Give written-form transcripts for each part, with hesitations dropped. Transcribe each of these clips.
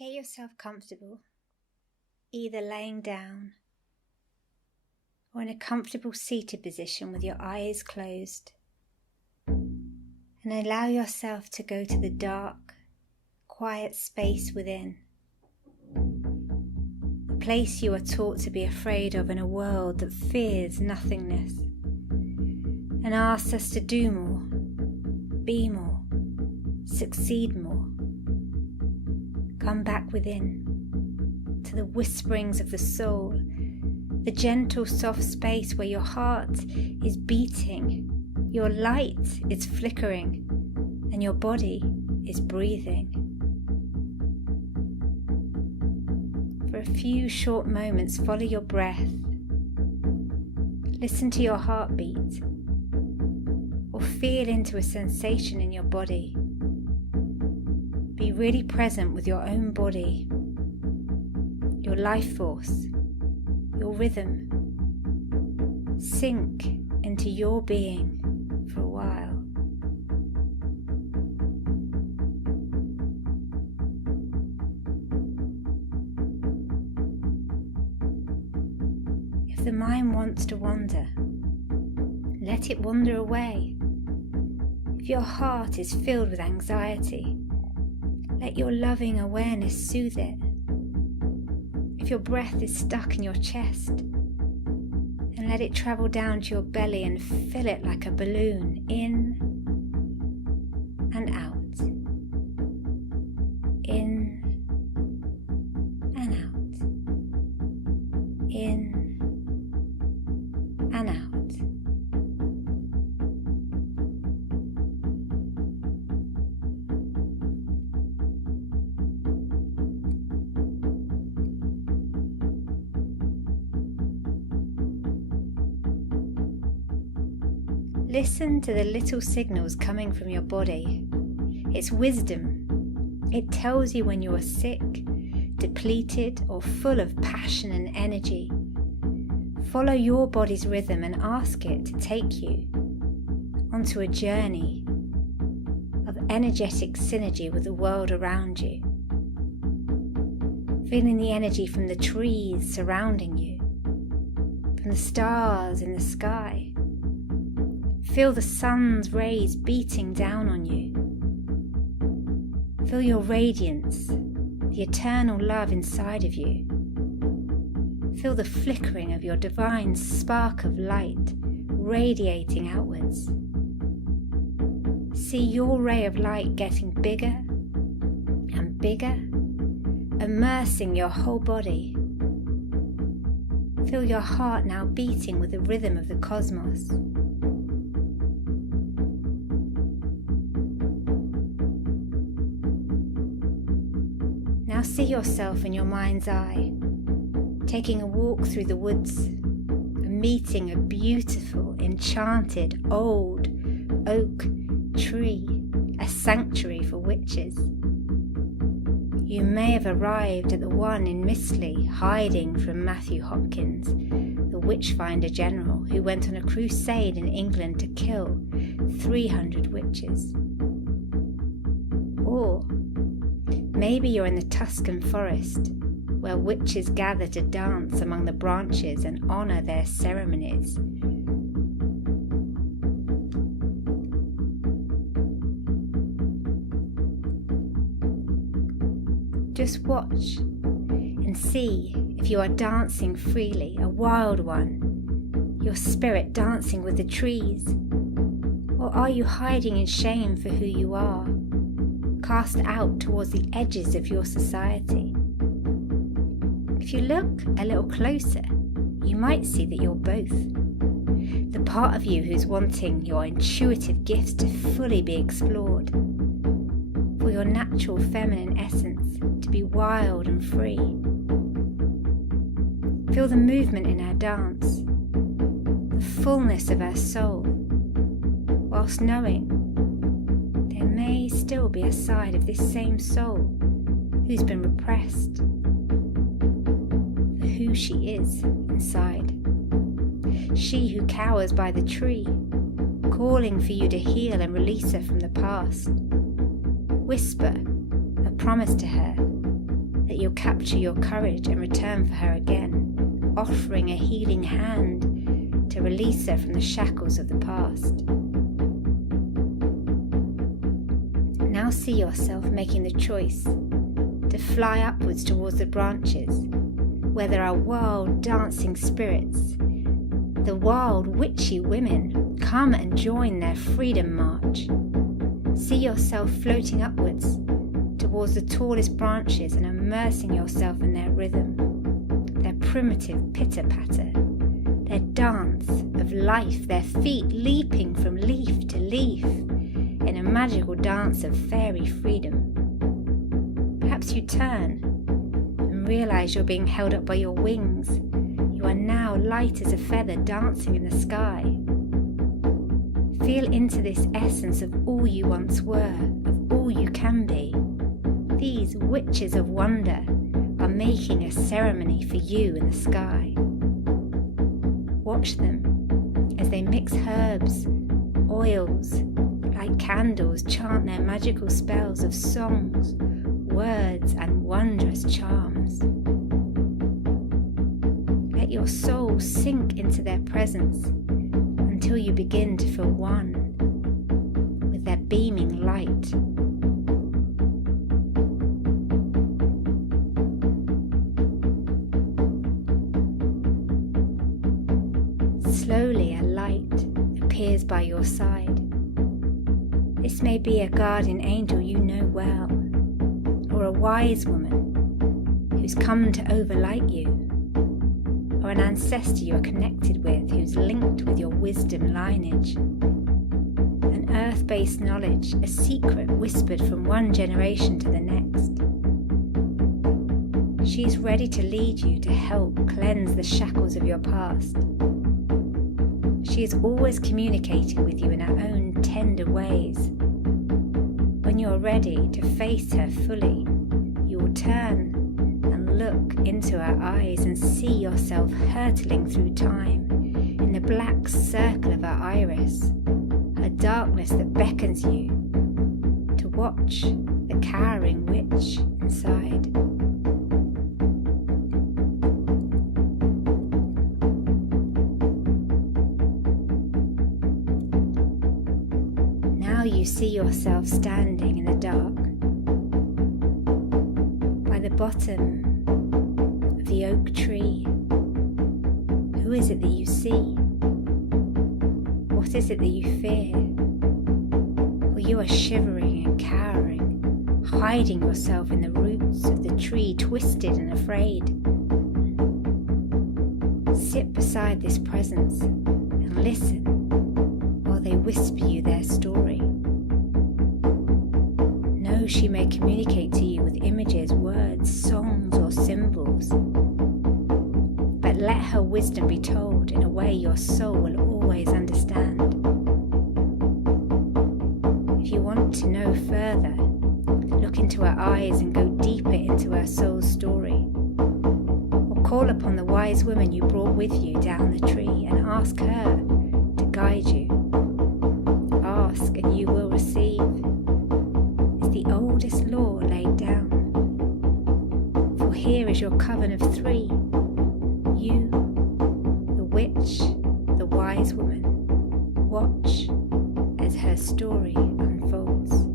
Get yourself comfortable, either laying down or in a comfortable seated position with your eyes closed, and allow yourself to go to the dark, quiet space within, a place you are taught to be afraid of in a world that fears nothingness and asks us to do more, be more, succeed more. Come back within, to the whisperings of the soul, the gentle soft space where your heart is beating, your light is flickering, and your body is breathing. For a few short moments, follow your breath. Listen to your heartbeat, or feel into a sensation in your body. Be really present with your own body, your life force, your rhythm. Sink into your being for a while. If the mind wants to wander, let it wander away. If your heart is filled with anxiety, let your loving awareness soothe it. If your breath is stuck in your chest, then let it travel down to your belly and fill it like a balloon, in and out, in and out, in and out. Listen to the little signals coming from your body. It's wisdom. It tells you when you are sick, depleted, or full of passion and energy. Follow your body's rhythm and ask it to take you onto a journey of energetic synergy with the world around you. Feeling the energy from the trees surrounding you, from the stars in the sky. Feel the sun's rays beating down on you. Feel your radiance, the eternal love inside of you. Feel the flickering of your divine spark of light radiating outwards. See your ray of light getting bigger and bigger, immersing your whole body. Feel your heart now beating with the rhythm of the cosmos. Now see yourself in your mind's eye, taking a walk through the woods and meeting a beautiful, enchanted, old oak tree, a sanctuary for witches. You may have arrived at the one in Mistley, hiding from Matthew Hopkins, the witchfinder general who went on a crusade in England to kill 300 witches. Or maybe you're in the Tuscan forest, where witches gather to dance among the branches and honour their ceremonies. Just watch and see if you are dancing freely, a wild one, your spirit dancing with the trees, or are you hiding in shame for who you are, cast out towards the edges of your society? If you look a little closer, you might see that you're both. The part of you who's wanting your intuitive gifts to fully be explored, for your natural feminine essence to be wild and free. Feel the movement in our dance, the fullness of our soul, whilst knowing there may still be a side of this same soul who's been repressed for who she is inside. She who cowers by the tree, calling for you to heal and release her from the past. Whisper a promise to her that you'll capture your courage and return for her again, offering a healing hand to release her from the shackles of the past. Now see yourself making the choice to fly upwards towards the branches, where there are wild dancing spirits. The wild witchy women come and join their freedom march. See yourself floating upwards towards the tallest branches and immersing yourself in their rhythm, their primitive pitter-patter, their dance of life, their feet leaping from leaf to leaf in a magical dance of fairy freedom. Perhaps you turn and realize you're being held up by your wings. You are now light as a feather dancing in the sky. Feel into this essence of all you once were, of all you can be. These witches of wonder are making a ceremony for you in the sky. Watch them as they mix herbs, oils, like candles, chant their magical spells of songs, words, and wondrous charms. Let your soul sink into their presence until you begin to feel one with their beaming light. Slowly a light appears by your side. This may be a guardian angel you know well, or a wise woman who's come to overlight you, or an ancestor you are connected with who's linked with your wisdom lineage. An earth-based knowledge, a secret whispered from one generation to the next. She's ready to lead you to help cleanse the shackles of your past. She is always communicating with you in her own tender ways. When you're ready to face her fully, you will turn and look into her eyes and see yourself hurtling through time in the black circle of her iris, her darkness that beckons you to watch the cowering witch inside. Now you see yourself standing in the dark by the bottom of the oak tree. Who is it that you see? What is it that you fear? For you are shivering and cowering, hiding yourself in the roots of the tree, twisted and afraid. Sit beside this presence and listen while they whisper you their story. Know she may communicate to you with images, words, songs, or symbols, but let her wisdom be told in a way your soul will always understand. If you want to know further, look into her eyes and go deeper into her soul's story, or call upon the wise woman you brought with you down the tree and ask her to guide you. Ask and you will receive is the oldest law laid down. For here is your coven of three, you, the witch, the wise woman. Watch as her story unfolds.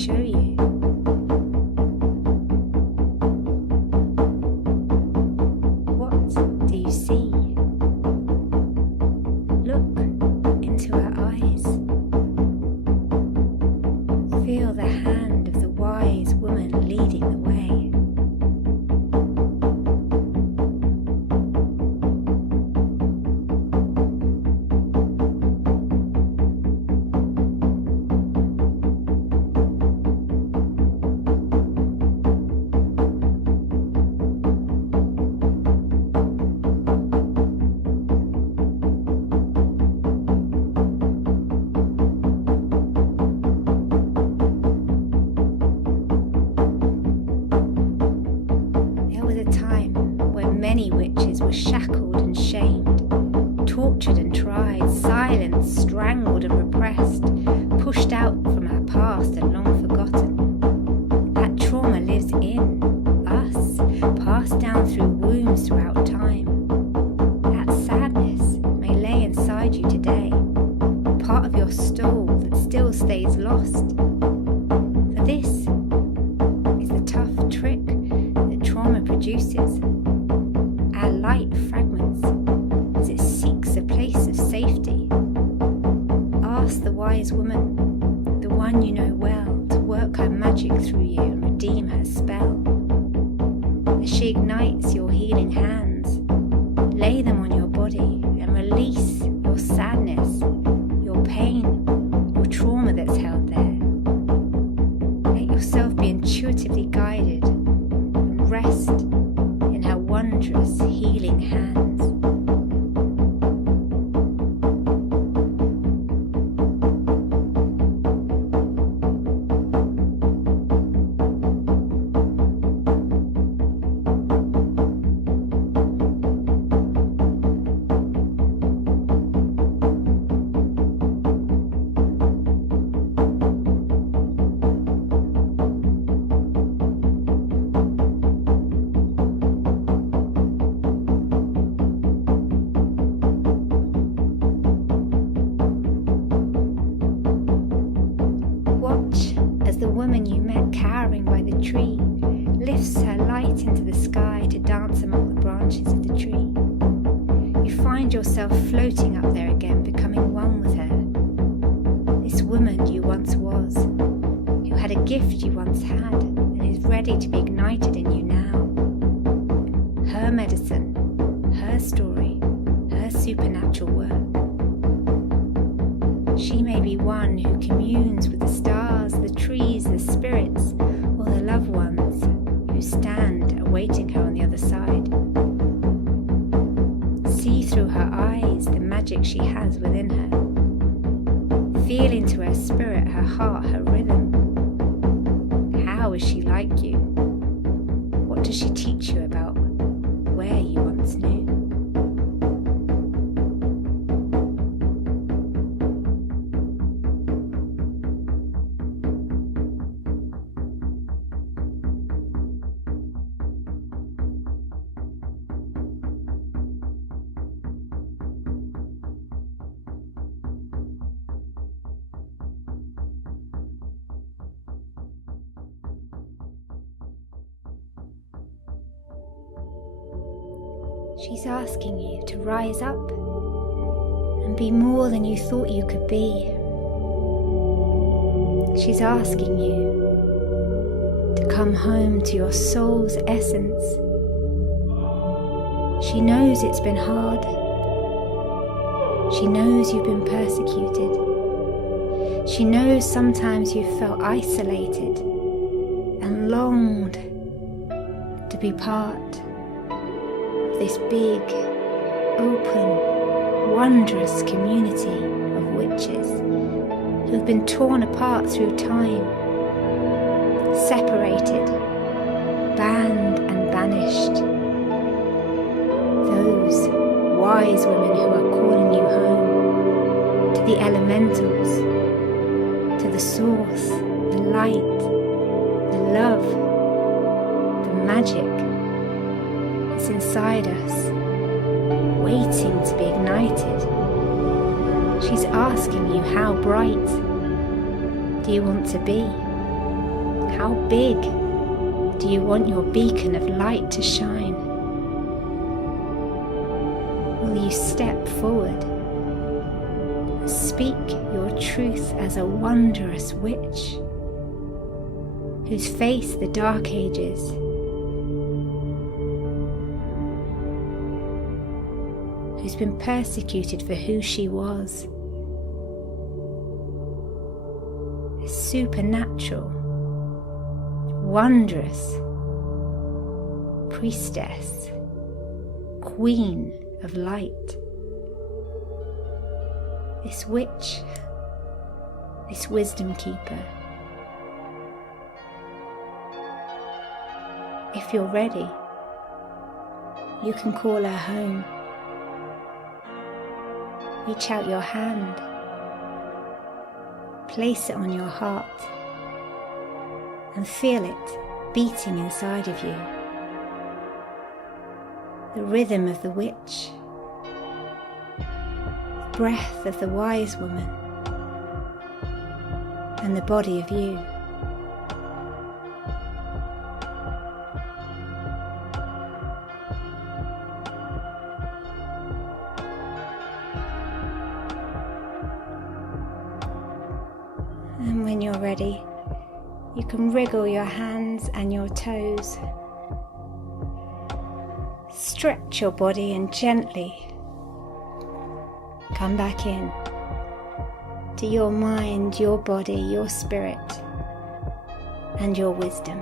show you. What do you see? Look into her eyes. Feel the hand of the wise woman leading the way. Many witches were shackled and shamed, tortured and tried, silenced, strangled and repressed, pushed out from our past and long forgotten. That trauma lives in us, passed down through wombs throughout time. That sadness may lay inside you today, part of your soul that still stays lost. For this is the tough trick that trauma produces. Our light fragments as it seeks a place of safety. Ask the wise woman, the one you know well, to work her magic through you and redeem her spell. As she ignites your healing hands, lay them on your body and release your sadness, your pain, your trauma that's held there. Let yourself be intuitively guided and rest in her wondrous healing hands. The woman you met cowering by the tree lifts her light into the sky to dance among the branches of the tree. You find yourself floating up there again, becoming one with her. This woman you once was, who had a gift you once had and is ready to be ignited in you now. Her medicine, her story, her supernatural work. She may be one who communes with the stars, the trees, the spirits, or the loved ones who stand awaiting her on the other side. See through her eyes the magic she has within her. Feel into her spirit, her heart, her rhythm. How is she like you? What does she teach you about where you once knew? She's asking you to rise up and be more than you thought you could be. She's asking you to come home to your soul's essence. She knows it's been hard. She knows you've been persecuted. She knows sometimes you've felt isolated and longed to be part this big, open, wondrous community of witches who've been torn apart through time, separated, banned and banished. Those wise women who are calling you home to the elementals, to the source, the light, the love, the magic inside us, waiting to be ignited. She's asking you, how bright do you want to be? How big do you want your beacon of light to shine? Will you step forward and speak your truth as a wondrous witch who's faced the dark ages, who's been persecuted for who she was? A supernatural, wondrous priestess, queen of light. This witch, this wisdom keeper. If you're ready, you can call her home. Reach out your hand, place it on your heart, and feel it beating inside of you. The rhythm of the witch, the breath of the wise woman, and the body of you. And when you're ready, you can wriggle your hands and your toes. Stretch your body and gently come back in to your mind, your body, your spirit, and your wisdom.